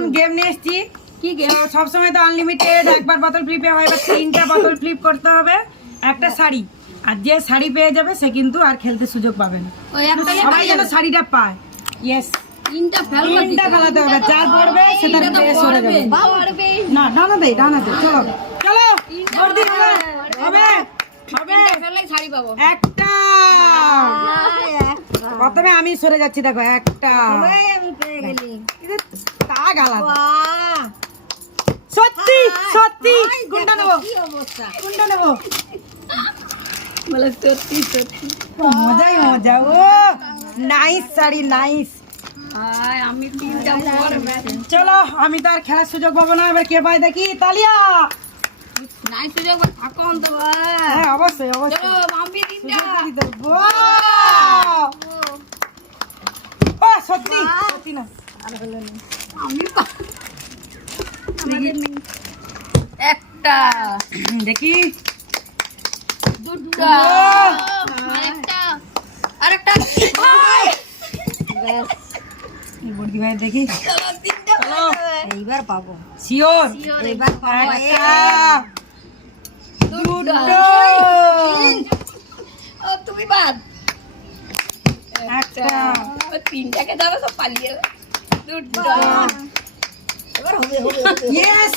নতুন গেম নিয়ে এসেছি। কি গেম? সব সময় তো আনলিমিটেড একবার বোতল ফ্লিপে হয়, এবার 3টা বোতল ফ্লিপ করতে হবে, একটা শাড়ি। আর যে শাড়ি পেয়ে যাবে সে কিন্তু আর খেলতে সুযোগ পাবে না। সবাই যেন শাড়িটা পায়। ইয়েস, 3টা ফেলাতে হবে। যার পড়বে সে তার পেয়ে সরে যাবে। না, ডানাতে চলো চলো জলদি হবে হবে একটা। প্রথমে আমি সরে যাচ্ছি, দেখো একটা তাগ আলাদা। সত্যি সত্যি কোনটা নেবো মজাই মজা। ও নাইস শাড়ি, নাইস। চলো, আমি তো আর খেলার সুযোগ পাবো না, এবার কে পায় দেখি। তালিয়া অবশ্যই অবশ্যই সত্যি সত্যি না একটা দেখি, দুটা আরেকটা বড়ি ভাই দেখি। এইবার পাবো শিওর, এইবার পাবো। দুটো তুমি বাদ একটা 3টাকে যাবে সব পালিয়ে দুটো এবার হবে ইয়েস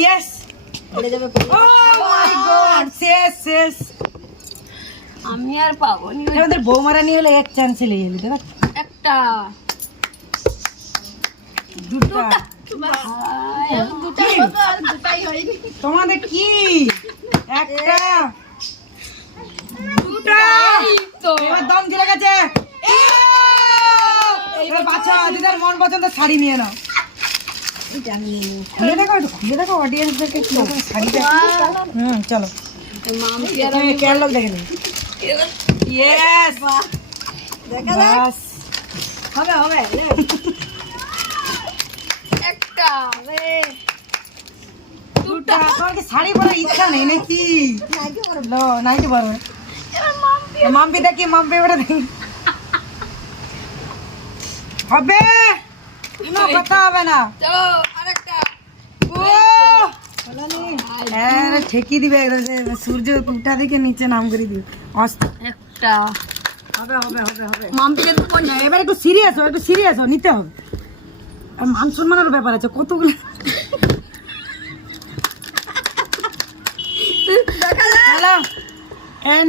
ইয়েস। ও মাই গড, শেষ শেষ। আমি আর পাবো নি। আমাদের বৌমারা নিয়ে হলে এক চান্সে লেগে গেলি। দেখ একটা দুটো দুটাই হয়নি। তোমাদের কি একটা দুটো এবার দম চলে গেছে। এবার বাচ্চা দিদার মন পছন্দের শাড়ি নিয়ে নাও। খুলে দেখো, একটু খুলে দেখো অডিয়েন্সদেরকে কি রকম শাড়িটা। চলো কেয়ার লোক দেখে নিন। ইয়েস, বাস হবে হবে একটা দুটো। তোমার কি শাড়ি পরার ইচ্ছা নেই নাকি? নাইতে পারো। মাম্পি দেখি, মাম্পি এবারে দেখি। হবে, কোনো কথা হবে না। চলো আরেকটা ও হ্যাঁ, ঠেকি দিবে একদম। সূর্য উঠা দিকে নিচে নাম করে দিবে। একটা হবে হবে হবে হবে। মাম্পিকে তো কোন এবার একটু সিরিয়াস হো, একটু সিরিয়াস হো, নিতে হবে। আর মান সম্মানের ব্যাপার আছে কতগুলো।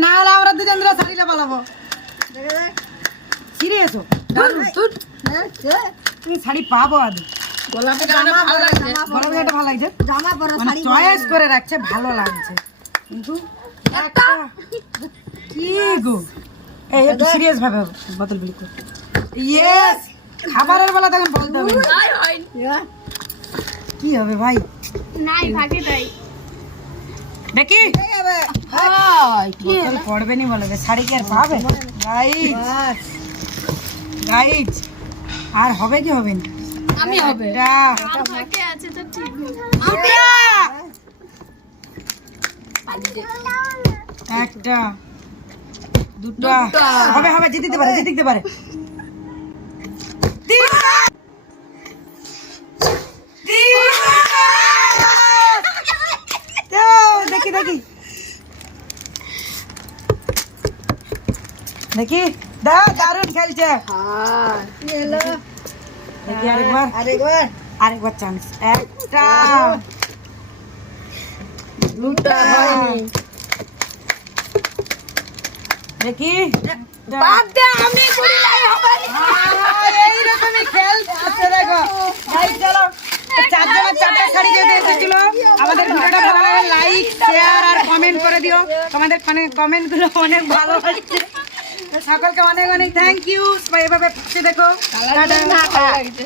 না হলে আমরা দুজন ধরে শাড়িটা পালাবো। সিরিয়াস হো, তুমি শাড়ি পাবো। আদি গোলাপি জামা ভালো লাগছে। গোলাপি একটা ভালো লাগছে, জামা পরো মানে চয়েস করে রাখছে, ভালো লাগছে। কিন্তু একটা কি গো, এই একটু সিরিয়াস ভাবে বোতল বিলি কর। ইয়েস, খাবারের বেলা তখন বলতে হবে না। তাই হয় কি হবে ভাই? নাই ভাগে তাই দেখি হাই বোতল পড়বে নি বলবে, শাড়ি কি আর পাবে? গাইজ গাইজ আর হবে কি হবে না? আমি হবে একটা ভাগে আছে তো ঠিক একটা দুটো হবে হবে, জিততে পারে জিততে পারে। দেখি দেখি দেখি, দারুণ খেলছে। দেখি আরেকবার চান্স। একটা দুটো দেখি, বাদ দে আমি করিলাই হবে এইরকমই খেলছে। দেখো ভাই, চলো চারজনের চারটা শাড়ি যেতে এসেছিল। আমাদের ভিডিওটা ভালো লাগে লাইক শেয়ার আর কমেন্ট করে দিও। তোমাদের কমেন্ট গুলো অনেক ভালো হচ্ছে। সকলকে অনেক অনেক থ্যাংক ইউ। এভাবে দেখো। কালার না ভালো লাগছে।